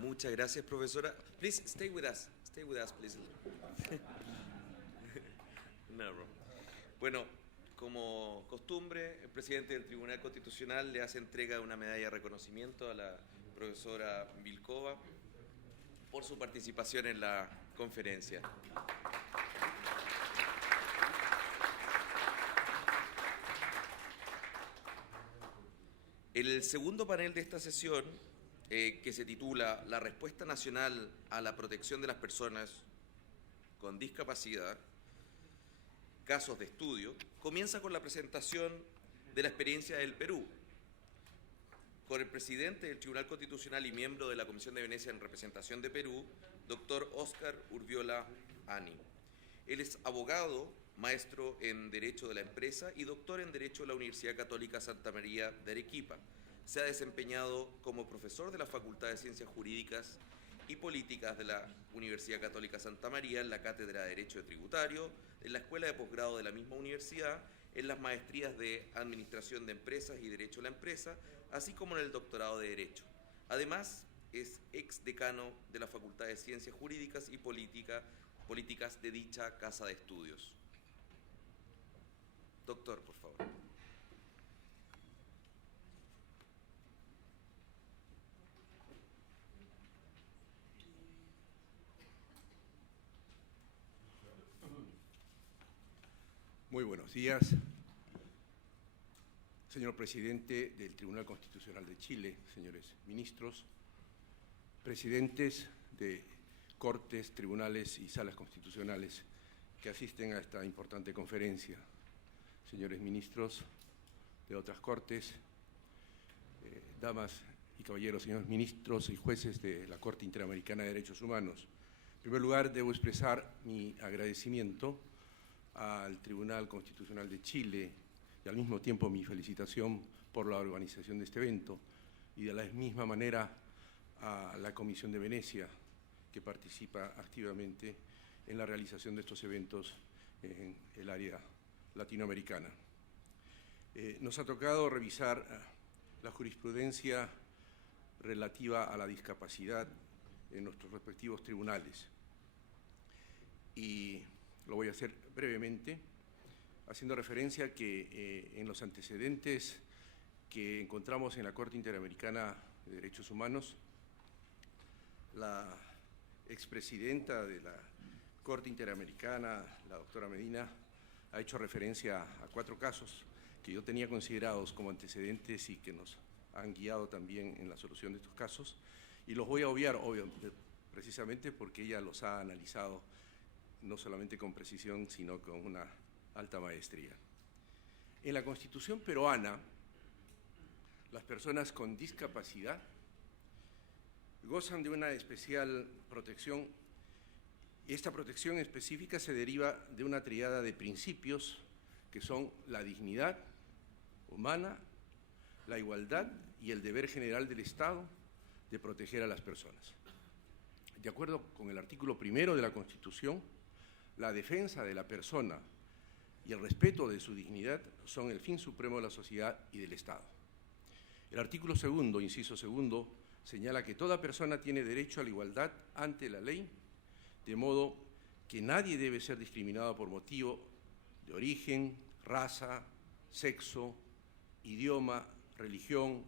Muchas gracias, profesora. Please stay with us. Stay with us, please. No, bro. Bueno, como costumbre, el presidente del Tribunal Constitucional le hace entrega de una medalla de reconocimiento a la profesora Vilcova por su participación en la conferencia. El segundo panel de esta sesión, que se titula La respuesta nacional a la protección de las personas con discapacidad, casos de estudio, comienza con la presentación de la experiencia del Perú, con el presidente del Tribunal Constitucional y miembro de la Comisión de Venecia en representación de Perú, doctor Óscar Urbiola Ani. Él es abogado, maestro en Derecho de la Empresa y doctor en Derecho de la Universidad Católica Santa María de Arequipa. Se ha desempeñado como profesor de la Facultad de Ciencias Jurídicas y Políticas de la Universidad Católica Santa María, en la Cátedra de Derecho Tributario, en la Escuela de Posgrado de la misma universidad, en las maestrías de Administración de Empresas y Derecho a la Empresa, así como en el doctorado de Derecho. Además, es exdecano de la Facultad de Ciencias Jurídicas y Políticas de dicha casa de estudios. Doctor, por favor. Muy buenos días, señor presidente del Tribunal Constitucional de Chile, señores ministros, presidentes de cortes, tribunales y salas constitucionales que asisten a esta importante conferencia, señores ministros de otras cortes, damas y caballeros, señores ministros y jueces de la Corte Interamericana de Derechos Humanos. En primer lugar, debo expresar mi agradecimiento al Tribunal Constitucional de Chile y al mismo tiempo mi felicitación por la organización de este evento y de la misma manera a la Comisión de Venecia, que participa activamente en la realización de estos eventos en el área latinoamericana. Nos ha tocado revisar la jurisprudencia relativa a la discapacidad en nuestros respectivos tribunales y lo voy a hacer brevemente, haciendo referencia a que en los antecedentes que encontramos en la Corte Interamericana de Derechos Humanos, la expresidenta de la Corte Interamericana, la doctora Medina, ha hecho referencia a 4 casos que yo tenía considerados como antecedentes y que nos han guiado también en la solución de estos casos, y los voy a obviar, precisamente porque ella los ha analizado no solamente con precisión, sino con una alta maestría. En la Constitución peruana, las personas con discapacidad gozan de una especial protección, y esta protección específica se deriva de una tríada de principios que son la dignidad humana, la igualdad y el deber general del Estado de proteger a las personas. De acuerdo con el artículo 1 de la Constitución, la defensa de la persona y el respeto de su dignidad son el fin supremo de la sociedad y del Estado. El artículo 2, inciso 2, señala que toda persona tiene derecho a la igualdad ante la ley, de modo que nadie debe ser discriminado por motivo de origen, raza, sexo, idioma, religión,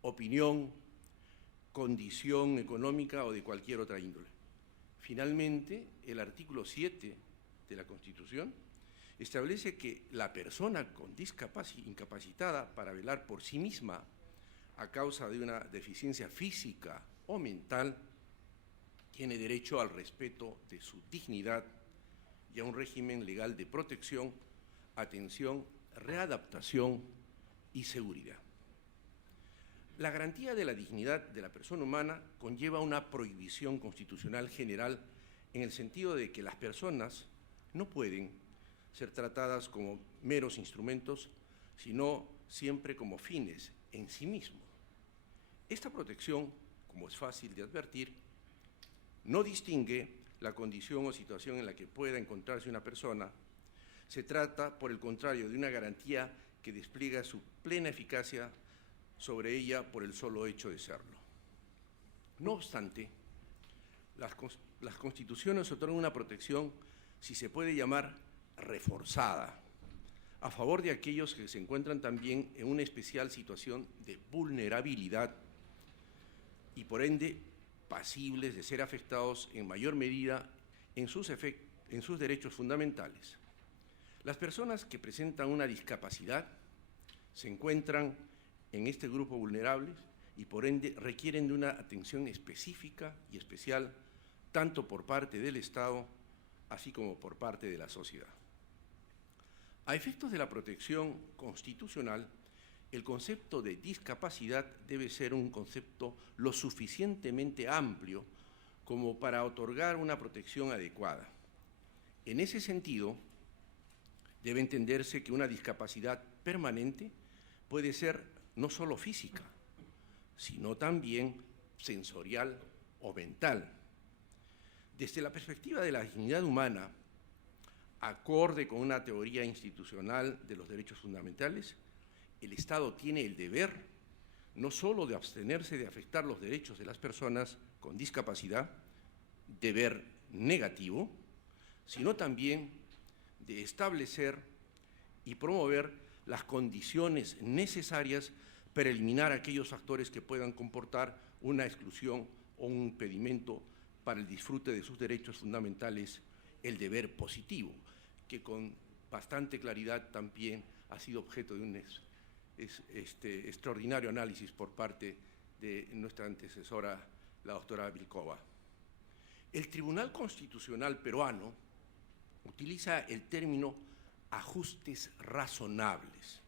opinión, condición económica o de cualquier otra índole. Finalmente, el artículo 7 de la Constitución establece que la persona con incapacitada para velar por sí misma a causa de una deficiencia física o mental tiene derecho al respeto de su dignidad y a un régimen legal de protección, atención, readaptación y seguridad. La garantía de la dignidad de la persona humana conlleva una prohibición constitucional general en el sentido de que las personas no pueden ser tratadas como meros instrumentos, sino siempre como fines en sí mismos. Esta protección, como es fácil de advertir, no distingue la condición o situación en la que pueda encontrarse una persona. Se trata, por el contrario, de una garantía que despliega su plena eficacia sobre ella por el solo hecho de serlo. No obstante, las constituciones otorgan una protección, si se puede llamar, reforzada, a favor de aquellos que se encuentran también en una especial situación de vulnerabilidad y, por ende, pasibles de ser afectados en mayor medida en sus derechos fundamentales. Las personas que presentan una discapacidad se encuentran en este grupo vulnerable y, por ende, requieren de una atención específica y especial tanto por parte del Estado así como por parte de la sociedad. A efectos de la protección constitucional, el concepto de discapacidad debe ser un concepto lo suficientemente amplio como para otorgar una protección adecuada. En ese sentido, debe entenderse que una discapacidad permanente puede ser no solo física, sino también sensorial o mental. Desde la perspectiva de la dignidad humana, acorde con una teoría institucional de los derechos fundamentales, el Estado tiene el deber no solo de abstenerse de afectar los derechos de las personas con discapacidad, deber negativo, sino también de establecer y promover las condiciones necesarias para eliminar aquellos factores que puedan comportar una exclusión o un impedimento para el disfrute de sus derechos fundamentales, el deber positivo, que con bastante claridad también ha sido objeto de un extraordinario análisis por parte de nuestra antecesora, la doctora Vilcova. El Tribunal Constitucional peruano utiliza el término ajustes razonables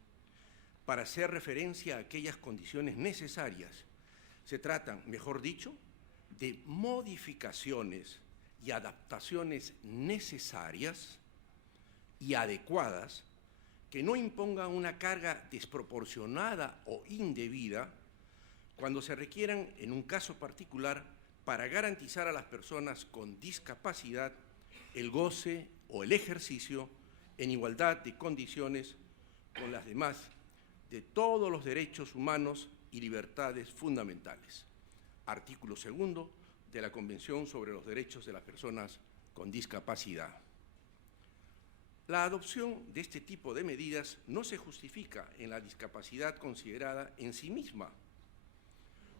para hacer referencia a aquellas condiciones necesarias. Se tratan, mejor dicho, de modificaciones y adaptaciones necesarias y adecuadas que no impongan una carga desproporcionada o indebida cuando se requieran, en un caso particular, para garantizar a las personas con discapacidad el goce o el ejercicio en igualdad de condiciones con las demás de todos los derechos humanos y libertades fundamentales. Artículo 2 de la Convención sobre los Derechos de las Personas con Discapacidad. La adopción de este tipo de medidas no se justifica en la discapacidad considerada en sí misma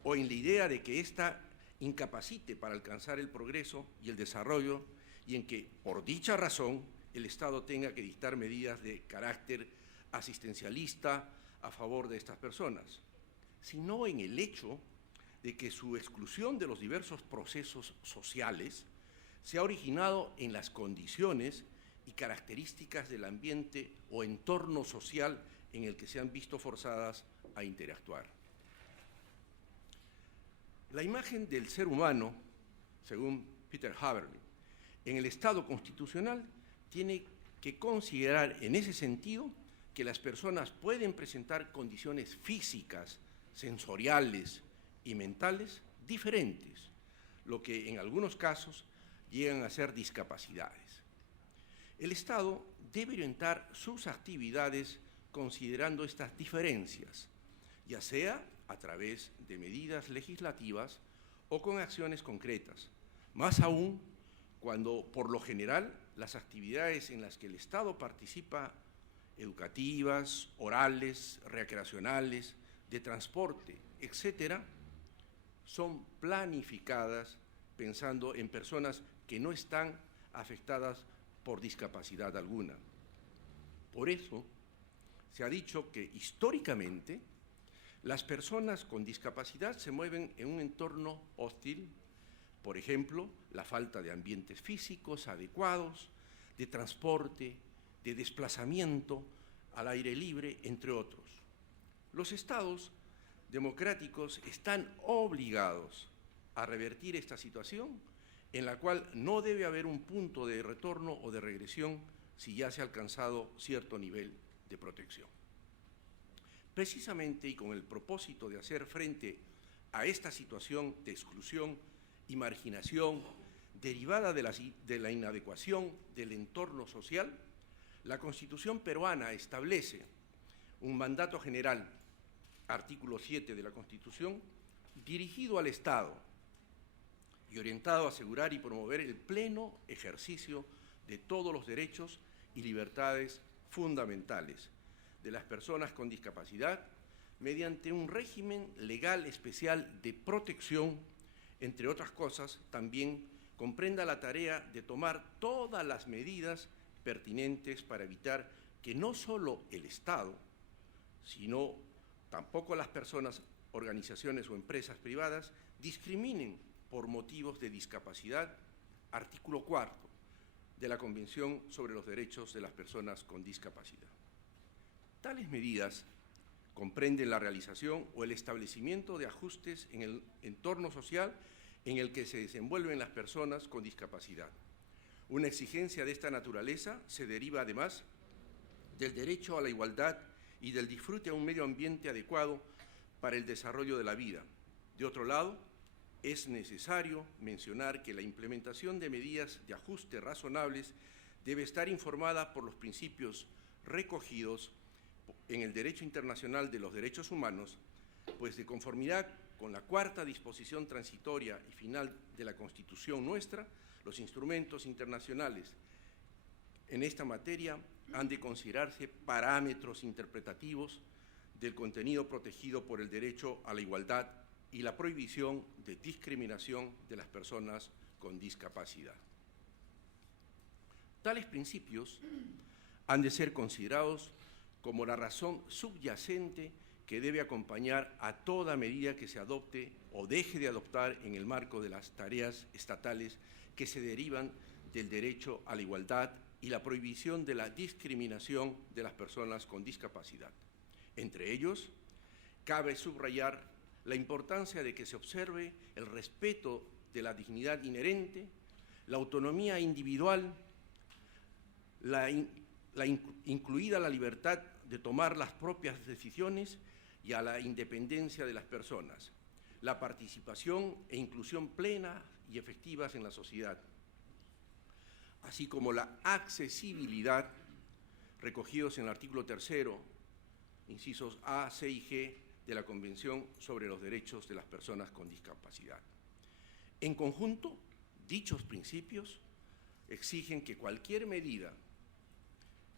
o en la idea de que ésta incapacite para alcanzar el progreso y el desarrollo y en que, por dicha razón, el Estado tenga que dictar medidas de carácter asistencialista a favor de estas personas, sino en el hecho de que su exclusión de los diversos procesos sociales se ha originado en las condiciones y características del ambiente o entorno social en el que se han visto forzadas a interactuar. La imagen del ser humano, según Peter Habermas, en el Estado constitucional tiene que considerar en ese sentido que las personas pueden presentar condiciones físicas, sensoriales y mentales diferentes, lo que en algunos casos llegan a ser discapacidades. El Estado debe orientar sus actividades considerando estas diferencias, ya sea a través de medidas legislativas o con acciones concretas, más aún cuando, por lo general, las actividades en las que el Estado participa, educativas, orales, recreacionales, de transporte, etcétera, son planificadas pensando en personas que no están afectadas por discapacidad alguna. Por eso, se ha dicho que históricamente las personas con discapacidad se mueven en un entorno hostil, por ejemplo, la falta de ambientes físicos adecuados, de transporte, de desplazamiento al aire libre, entre otros. Los estados democráticos están obligados a revertir esta situación, en la cual no debe haber un punto de retorno o de regresión si ya se ha alcanzado cierto nivel de protección. Precisamente y con el propósito de hacer frente a esta situación de exclusión y marginación derivada de la inadecuación del entorno social, la Constitución peruana establece un mandato general, artículo 7 de la Constitución, dirigido al Estado, y orientado a asegurar y promover el pleno ejercicio de todos los derechos y libertades fundamentales de las personas con discapacidad mediante un régimen legal especial de protección, entre otras cosas, también comprenda la tarea de tomar todas las medidas pertinentes para evitar que no solo el Estado, sino tampoco las personas, organizaciones o empresas privadas discriminen por motivos de discapacidad, artículo 4 de la Convención sobre los Derechos de las Personas con Discapacidad. Tales medidas comprenden la realización o el establecimiento de ajustes en el entorno social en el que se desenvuelven las personas con discapacidad. Una exigencia de esta naturaleza se deriva además del derecho a la igualdad y del disfrute a un medio ambiente adecuado para el desarrollo de la vida. De otro lado, es necesario mencionar que la implementación de medidas de ajuste razonables debe estar informada por los principios recogidos en el Derecho Internacional de los Derechos Humanos, pues de conformidad con la cuarta disposición transitoria y final de la Constitución nuestra, los instrumentos internacionales en esta materia han de considerarse parámetros interpretativos del contenido protegido por el derecho a la igualdad y la prohibición de discriminación de las personas con discapacidad. Tales principios han de ser considerados como la razón subyacente que debe acompañar a toda medida que se adopte o deje de adoptar en el marco de las tareas estatales que se derivan del derecho a la igualdad y la prohibición de la discriminación de las personas con discapacidad. Entre ellos, cabe subrayar la importancia de que se observe el respeto de la dignidad inherente, la autonomía individual, incluida la libertad de tomar las propias decisiones y a la independencia de las personas, la participación e inclusión plena y efectivas en la sociedad, así como la accesibilidad, recogidos en el artículo 3, incisos A, C y G de la Convención sobre los Derechos de las Personas con Discapacidad. En conjunto, dichos principios exigen que cualquier medida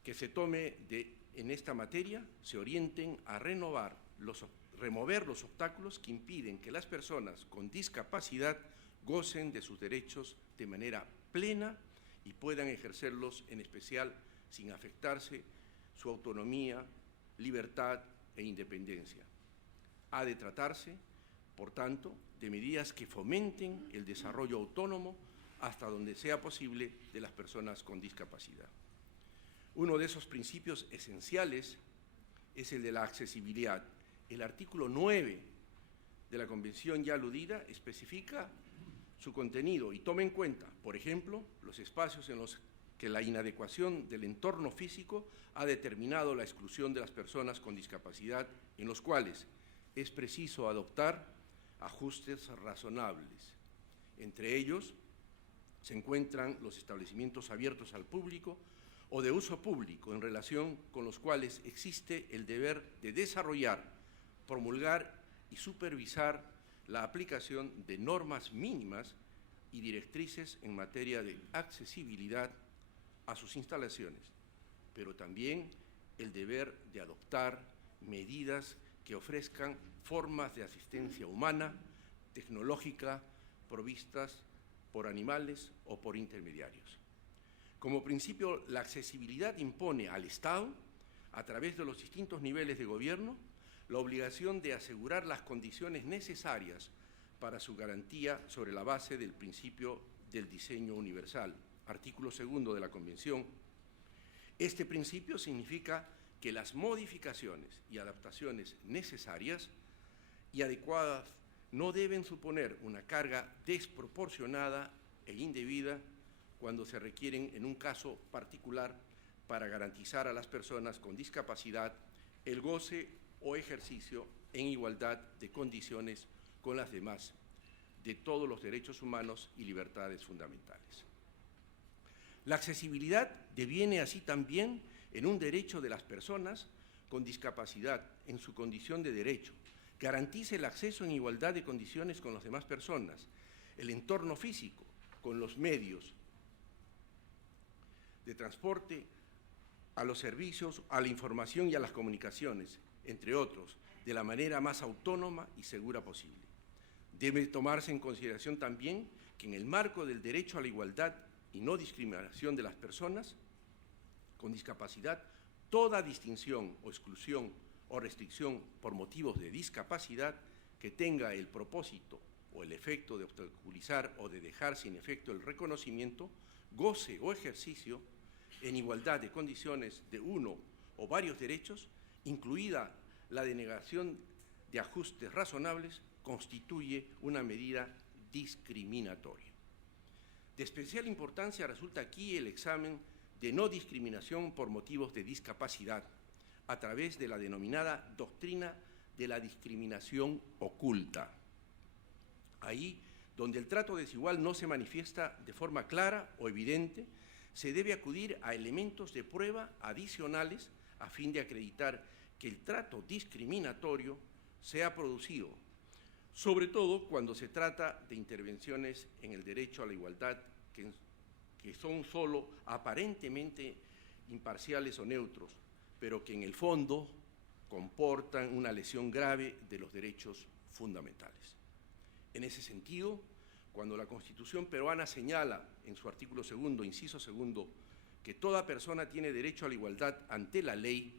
que se tome en esta materia se orienten a remover los obstáculos que impiden que las personas con discapacidad gocen de sus derechos de manera plena y puedan ejercerlos, en especial sin afectarse su autonomía, libertad e independencia. Ha de tratarse, por tanto, de medidas que fomenten el desarrollo autónomo hasta donde sea posible de las personas con discapacidad. Uno de esos principios esenciales es el de la accesibilidad. El artículo 9 de la Convención ya aludida especifica su contenido y toma en cuenta, por ejemplo, los espacios en los que la inadecuación del entorno físico ha determinado la exclusión de las personas con discapacidad, en los cuales es preciso adoptar ajustes razonables. Entre ellos se encuentran los establecimientos abiertos al público o de uso público, en relación con los cuales existe el deber de desarrollar, promulgar y supervisar la aplicación de normas mínimas y directrices en materia de accesibilidad a sus instalaciones, pero también el deber de adoptar medidas que ofrezcan formas de asistencia humana, tecnológica, provistas por animales o por intermediarios. Como principio, la accesibilidad impone al Estado, a través de los distintos niveles de gobierno, la obligación de asegurar las condiciones necesarias para su garantía sobre la base del principio del diseño universal, artículo 2 de la Convención. Este principio significa que las modificaciones y adaptaciones necesarias y adecuadas no deben suponer una carga desproporcionada e indebida cuando se requieren en un caso particular para garantizar a las personas con discapacidad el goce o ejercicio en igualdad de condiciones con las demás de todos los derechos humanos y libertades fundamentales. La accesibilidad deviene así también en un derecho de las personas con discapacidad en su condición de derecho, garantiza el acceso en igualdad de condiciones con las demás personas el entorno físico, con los medios de transporte, a los servicios, a la información y a las comunicaciones, entre otros, de la manera más autónoma y segura posible. Debe tomarse en consideración también que en el marco del derecho a la igualdad y no discriminación de las personas con discapacidad, toda distinción o exclusión o restricción por motivos de discapacidad que tenga el propósito o el efecto de obstaculizar o de dejar sin efecto el reconocimiento, goce o ejercicio en igualdad de condiciones de uno o varios derechos, incluida la denegación de ajustes razonables, constituye una medida discriminatoria. De especial importancia resulta aquí el examen de no discriminación por motivos de discapacidad, a través de la denominada doctrina de la discriminación oculta. Ahí, donde el trato desigual no se manifiesta de forma clara o evidente, se debe acudir a elementos de prueba adicionales a fin de acreditar que el trato discriminatorio se ha producido, sobre todo cuando se trata de intervenciones en el derecho a la igualdad que son solo aparentemente imparciales o neutros, pero que en el fondo comportan una lesión grave de los derechos fundamentales. En ese sentido, cuando la Constitución peruana señala en su artículo 2, inciso 2, que toda persona tiene derecho a la igualdad ante la ley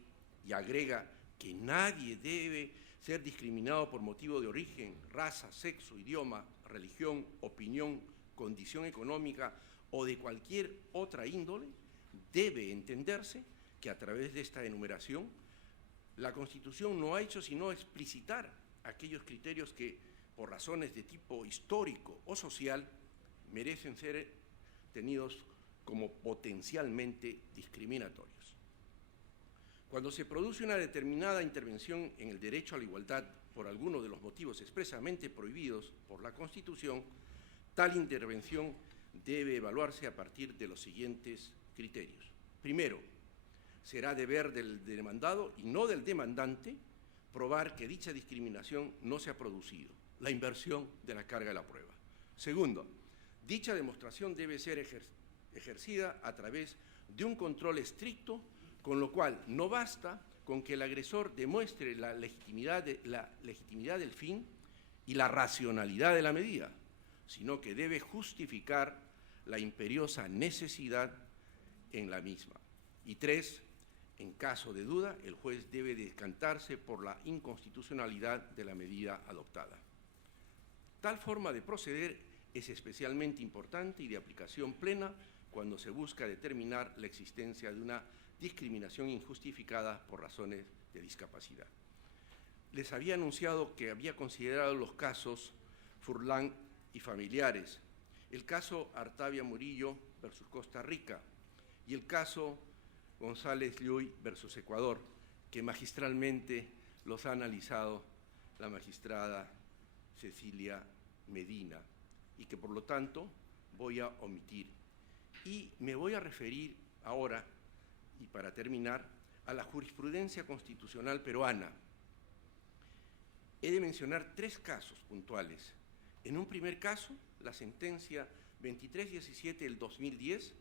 y agrega que nadie debe ser discriminado por motivo de origen, raza, sexo, idioma, religión, opinión, condición económica o de cualquier otra índole, debe entenderse que a través de esta enumeración la Constitución no ha hecho sino explicitar aquellos criterios que, por razones de tipo histórico o social, merecen ser tenidos como potencialmente discriminatorios. Cuando se produce una determinada intervención en el derecho a la igualdad por alguno de los motivos expresamente prohibidos por la Constitución, tal intervención debe evaluarse a partir de los siguientes criterios. Primero, será deber del demandado y no del demandante probar que dicha discriminación no se ha producido, la inversión de la carga de la prueba. Segundo, dicha demostración debe ser ejercida a través de un control estricto, con lo cual no basta con que el agresor demuestre la legitimidad del fin y la racionalidad de la medida, sino que debe justificar la imperiosa necesidad en la misma. Y tres, en caso de duda, el juez debe decantarse por la inconstitucionalidad de la medida adoptada. Tal forma de proceder es especialmente importante y de aplicación plena cuando se busca determinar la existencia de una discriminación injustificada por razones de discapacidad. Les había anunciado que había considerado los casos Furlan y familiares, el caso Artavia Murillo versus Costa Rica y el caso González Lluy versus Ecuador, que magistralmente los ha analizado la magistrada Cecilia Medina y que por lo tanto voy a omitir. Y me voy a referir ahora, y para terminar, a la jurisprudencia constitucional peruana. He de mencionar tres casos puntuales. En un primer caso, la sentencia 2317 del 2010,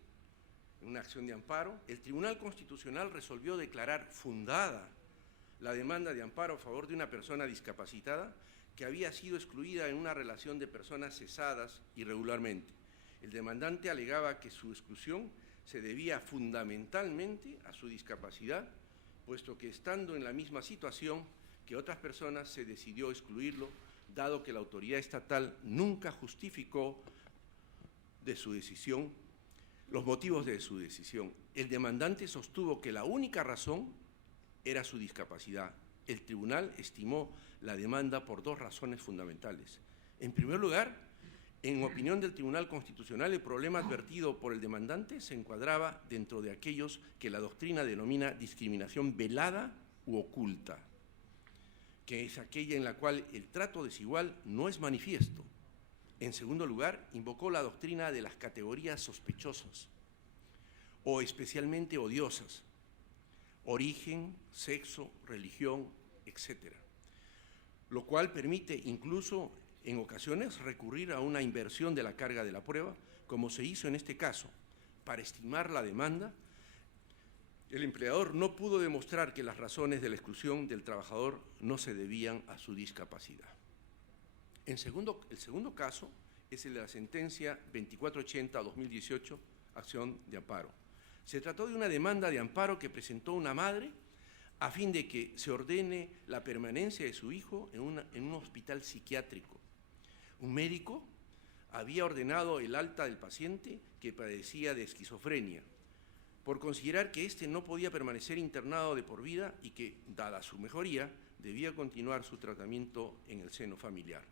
en una acción de amparo, el Tribunal Constitucional resolvió declarar fundada la demanda de amparo a favor de una persona discapacitada que había sido excluida en una relación de personas cesadas irregularmente. El demandante alegaba que su exclusión se debía fundamentalmente a su discapacidad, puesto que estando en la misma situación que otras personas se decidió excluirlo, dado que la autoridad estatal nunca justificó de su decisión, los motivos de su decisión. El demandante sostuvo que la única razón era su discapacidad. El tribunal estimó la demanda por dos razones fundamentales. En primer lugar, en opinión del Tribunal Constitucional, el problema advertido por el demandante se encuadraba dentro de aquellos que la doctrina denomina discriminación velada u oculta, que es aquella en la cual el trato desigual no es manifiesto. En segundo lugar, invocó la doctrina de las categorías sospechosas o especialmente odiosas, origen, sexo, religión, etc., lo cual permite incluso en ocasiones recurrir a una inversión de la carga de la prueba, como se hizo en este caso. Para estimar la demanda, el empleador no pudo demostrar que las razones de la exclusión del trabajador no se debían a su discapacidad. El segundo caso es el de la sentencia 2480-2018, acción de amparo. Se trató de una demanda de amparo que presentó una madre a fin de que se ordene la permanencia de su hijo en un hospital psiquiátrico. Un médico había ordenado el alta del paciente que padecía de esquizofrenia, por considerar que éste no podía permanecer internado de por vida y que, dada su mejoría, debía continuar su tratamiento en el seno familiar.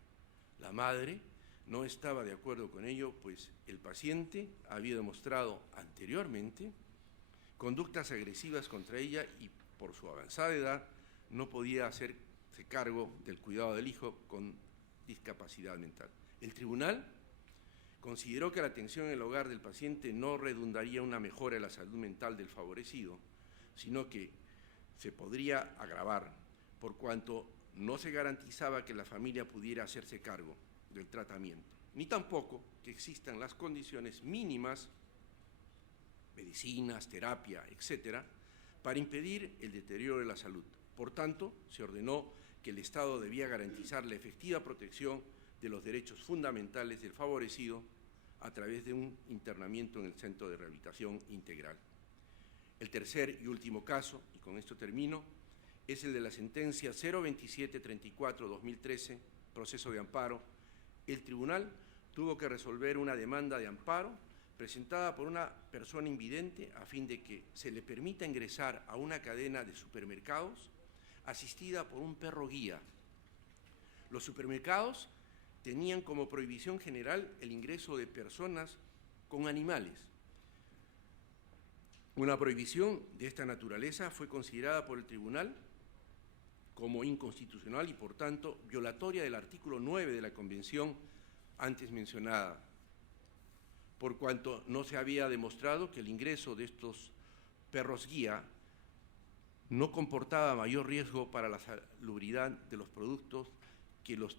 La madre no estaba de acuerdo con ello, pues el paciente había demostrado anteriormente conductas agresivas contra ella y por su avanzada edad no podía hacerse cargo del cuidado del hijo con discapacidad mental. El tribunal consideró que la atención en el hogar del paciente no redundaría en una mejora de la salud mental del favorecido, sino que se podría agravar, por cuanto no se garantizaba que la familia pudiera hacerse cargo del tratamiento, ni tampoco que existan las condiciones mínimas, medicinas, terapia, etcétera, para impedir el deterioro de la salud. Por tanto, se ordenó que el Estado debía garantizar la efectiva protección de los derechos fundamentales del favorecido a través de un internamiento en el Centro de Rehabilitación Integral. El tercer y último caso, y con esto termino, es el de la sentencia 02734-2013, proceso de amparo. El tribunal tuvo que resolver una demanda de amparo presentada por una persona invidente a fin de que se le permita ingresar a una cadena de supermercados asistida por un perro guía. Los supermercados tenían como prohibición general el ingreso de personas con animales. Una prohibición de esta naturaleza fue considerada por el tribunal como inconstitucional y, por tanto, violatoria del artículo 9 de la Convención antes mencionada, por cuanto no se había demostrado que el ingreso de estos perros guía no comportaba mayor riesgo para la salubridad de los productos que los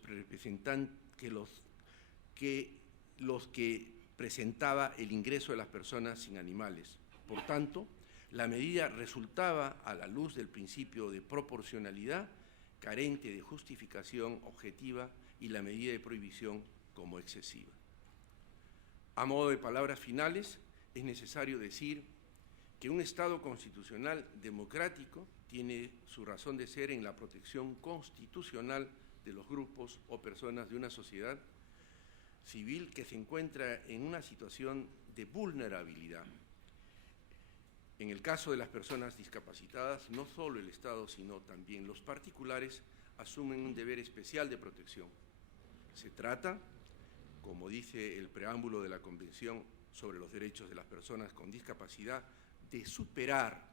que presentaba el ingreso de las personas sin animales. Por tanto, la medida resultaba, a la luz del principio de proporcionalidad, carente de justificación objetiva y la medida de prohibición como excesiva. A modo de palabras finales, es necesario decir que un Estado constitucional democrático tiene su razón de ser en la protección constitucional de los grupos o personas de una sociedad civil que se encuentra en una situación de vulnerabilidad. En el caso de las personas discapacitadas, no solo el Estado, sino también los particulares asumen un deber especial de protección. Se trata, como dice el preámbulo de la Convención sobre los Derechos de las Personas con Discapacidad, de superar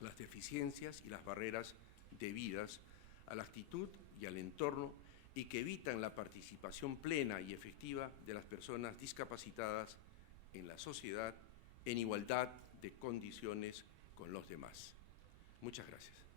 las deficiencias y las barreras debidas a la actitud y al entorno y que evitan la participación plena y efectiva de las personas discapacitadas en la sociedad en igualdad de condiciones con los demás. Muchas gracias.